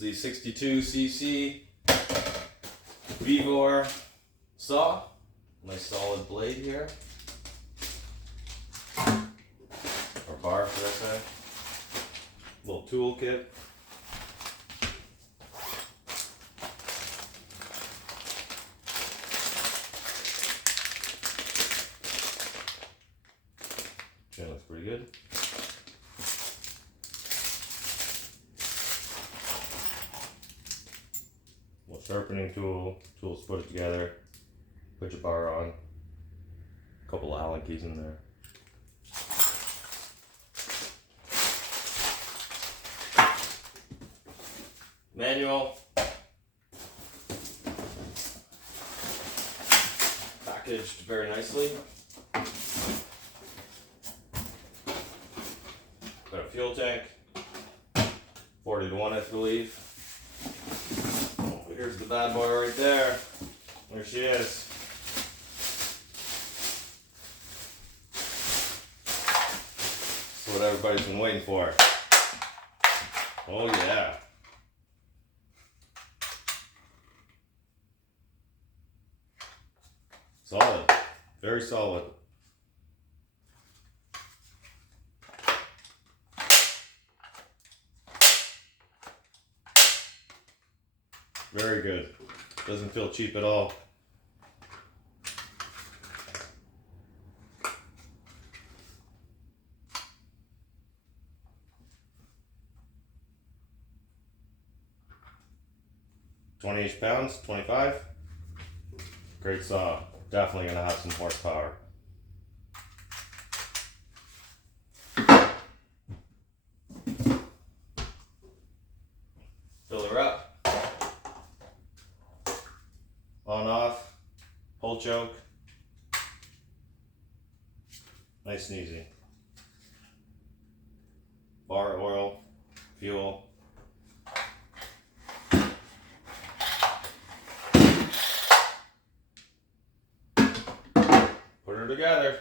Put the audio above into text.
the 62cc Vevor saw. Nice solid blade here. Or bar, should I say. Little tool kit. Chain looks pretty good. Little sharpening tool. Tools to put it together. Put your bar on. A couple Allen keys in there. Manual. Packaged very nicely. Got a fuel tank. 40-to-1, I believe. Oh, here's the bad boy right there. There she is. That's what everybody's been waiting for. Oh yeah. Solid. Very solid. Very good. Doesn't feel cheap at all. $20 pounds, 25. Great saw. Definitely gonna have some horsepower. Fill her up. On off. Pull choke. Nice and easy. Bar, oil, fuel. Put her together.